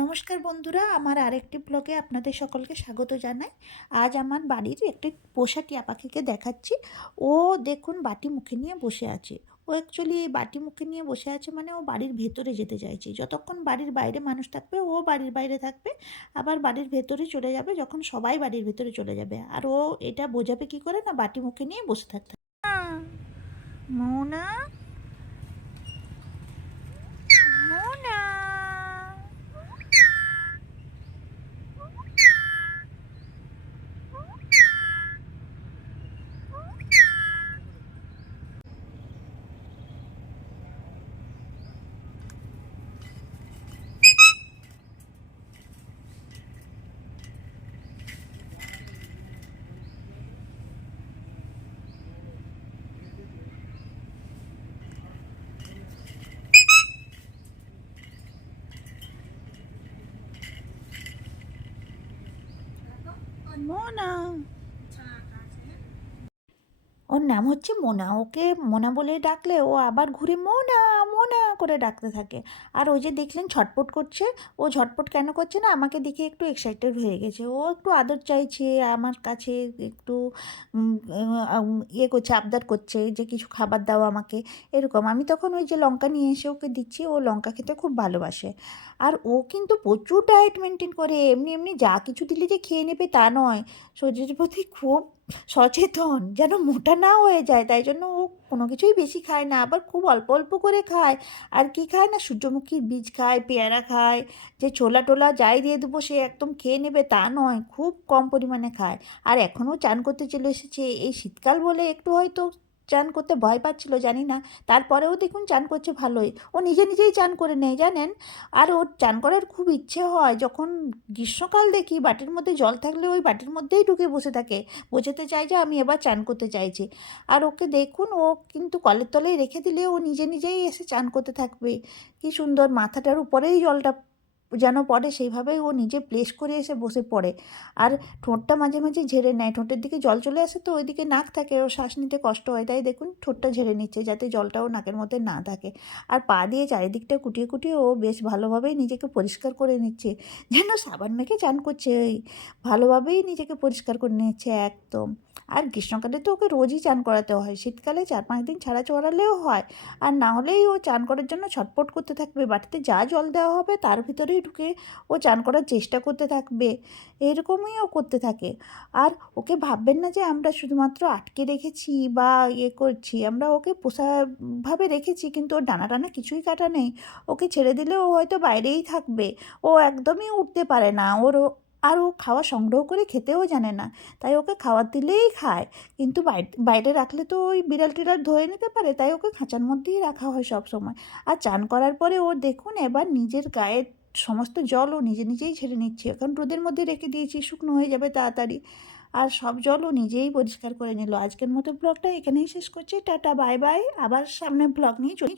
নমস্কার বন্ধুরা, আমার আরেকটি ব্লগে আপনাদের সকলকে স্বাগত জানাই। আজ আমার বাড়ির একটি পোষা টিয়া পাখিকে দেখাচ্ছি। ও দেখুন বাটি মুখে নিয়ে বসে আছে। ও অ্যাকচুয়ালি বাটি মুখে নিয়ে বসে আছে মানে ও বাড়ির ভেতরে যেতে চাইছে। যতক্ষণ বাড়ির বাইরে মানুষ থাকবে ও বাড়ির বাইরে থাকবে, আবার বাড়ির ভেতরে চলে যাবে যখন সবাই বাড়ির ভেতরে চলে যাবে। আর ও এটা বোঝাবে কি করে না, বাটি মুখে নিয়ে বসে থাকতে। মোনা, মোনা। মোনা, ওর নাম হচ্ছে মোনা। ওকে মোনা বলে ডাকলে ও আবার ঘুরে মোনা মোনা করে ডাকতে থাকে। আর ওই যে দেখলেন ছটপট করছে, ও ঝটপট কেন করছে না, আমাকে দেখে একটু এক্সাইটেড হয়ে গেছে। ও একটু আদর চাইছে আমার কাছে, একটু ইয়ে করছে, আবদার করছে যে কিছু খাবার দাও আমাকে, এরকম। আমি তখন ওই যে লঙ্কা নিয়ে এসে ওকে দিচ্ছি, ও লঙ্কা খেতে খুব ভালোবাসে। আর ও কিন্তু প্রচুর ডায়েট মেনটেন করে, এমনি এমনি যা কিছু দিলে যে খেয়ে নেবে তা নয়, শরীরের প্রতি খুব সচেতন যেন মোটা না হয়ে যায়। তাই জন্য ও কোনো কিছুই বেশি খায় না, আবার খুব অল্প অল্প করে খায়। আর কি খায় না, সূর্যমুখীর বীজ খায়, পেয়ারা খায়, যে ছোলা টোলা যাই দিয়ে দেবো সে একদম খেয়ে নেবে তা নয়, খুব কম পরিমাণে খায়। আর এখনও চান করতে চলে এসেছে। এই শীতকাল বলে একটু হয়তো চান করতে ভয় পাচ্ছিল জানি না, তারপরেও দেখুন চান করছে ভালোই। ও নিজে নিজেই চান করে নেয় জানেন। আর ওর চান করার খুব ইচ্ছে হয়, যখন গ্রীষ্মকাল দেখি বাটির মধ্যে জল থাকলে ওই বাটির মধ্যেই ঢুকে বসে থাকে, বোঝাতে চায় যে আমি এবার চান করতে চাইছি। আর ওকে দেখুন, ও কিন্তু কলের তলায় রেখে দিলে ও নিজে নিজেই এসে চান করতে থাকবে। কি সুন্দর, মাথাটার উপরেই জলটা যেন পড়ে সেইভাবেই ও নিজে প্লেস করে এসে বসে পড়ে। আর ঠোঁটটা মাঝে মাঝে ঝেড়ে নেয়, ঠোঁটের দিকে জল চলে আসে তো ওইদিকে নাক থাকে, ও শ্বাস নিতে কষ্ট হয়, তাই দেখুন ঠোঁটটা ঝেড়ে নিচ্ছে যাতে জলটাও নাকের মধ্যে না থাকে। আর পা দিয়ে চারিদিকটা কুটিয়ে কুটিয়ে ও বেশ ভালোভাবেই নিজেকে পরিষ্কার করে নিচ্ছে, যেন সাবান মেখে চান করছে। ওই ভালোভাবেই নিজেকে পরিষ্কার করে নিচ্ছে একদম। আর গ্রীষ্মকালে তো ওকে রোজই চান করাতে হয়, শীতকালে 4-5 দিন ছাড়া চড়ালেও হয়। আর না হলেই ও চান করার জন্য ছটপট করতে থাকবে, বাটিতে যা জল দেওয়া হবে তার ভিতরেই ঢুকে ও চান করার চেষ্টা করতে থাকবে। এরকমই ও করতে থাকে। আর ওকে ভাববেন না যে আমরা শুধুমাত্র আটকে রেখেছি বা ইয়ে করছি, আমরা ওকে পোষাভাবে রেখেছি, কিন্তু ওর ডানা টানা কিছুই কাটা নেই। ওকে ছেড়ে দিলে ও হয়তো বাইরেই থাকবে, ও একদমই উঠতে পারে না। আর ও খাওয়া সংগ্রহ করে খেতেও জানে না, তাই ওকে খাবার দিলেই খায়। কিন্তু বাইরে রাখলে তো ওই বিড়াল টিড়াল ধরে নিতে পারে, তাই ওকে খাঁচার মধ্যেই রাখা হয় সব সময়। আর চান করার পরে ও দেখুন এবার নিজের গায়ের সমস্ত জল ও নিজে নিজেই ঝেড়ে নিচ্ছে, কারণ রোদের মধ্যে রেখে দিয়েছি, শুকনো হয়ে যাবে তাড়াতাড়ি। আর সব জল ও নিজেই পরিষ্কার করে নিল। আজকের মতো ব্লগটা এখানেই শেষ করছি। টাটা, বাই বাই, আবার সামনে ব্লগ নিয়ে চলি।